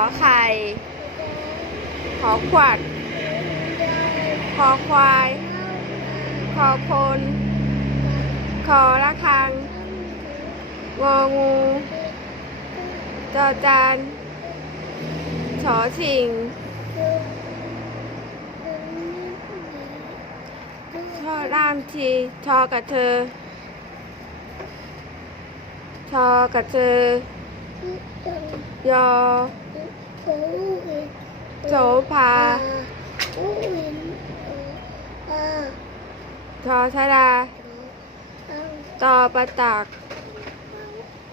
อไข่ ขอขวัด คอควาย คอคน คอละคัง งองูจอจานชอชิงชอร่ามทีชอกับเธอ ชอกับเธอ ยอ โสภาทอชดาตอประตัก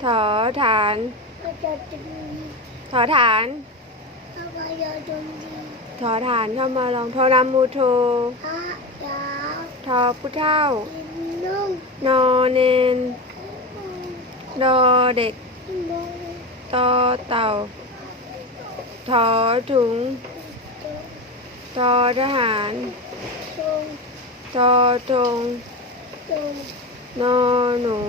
ถอฐานถอฐานถอฐานเข้ามาลองโทรำมูโททอผู้เท่านอเนนดอเด็กตอเต่า ถอถุงทอทหารทอทงนอหนู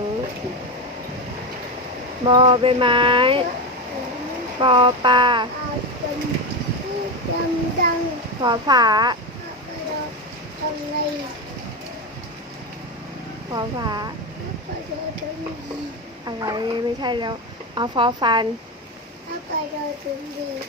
บอใบไม้ปอปลาขอฝาขอฝาอะไรไม่ใช่แล้ว เอาฟอฟัน 爸爸叫陈斌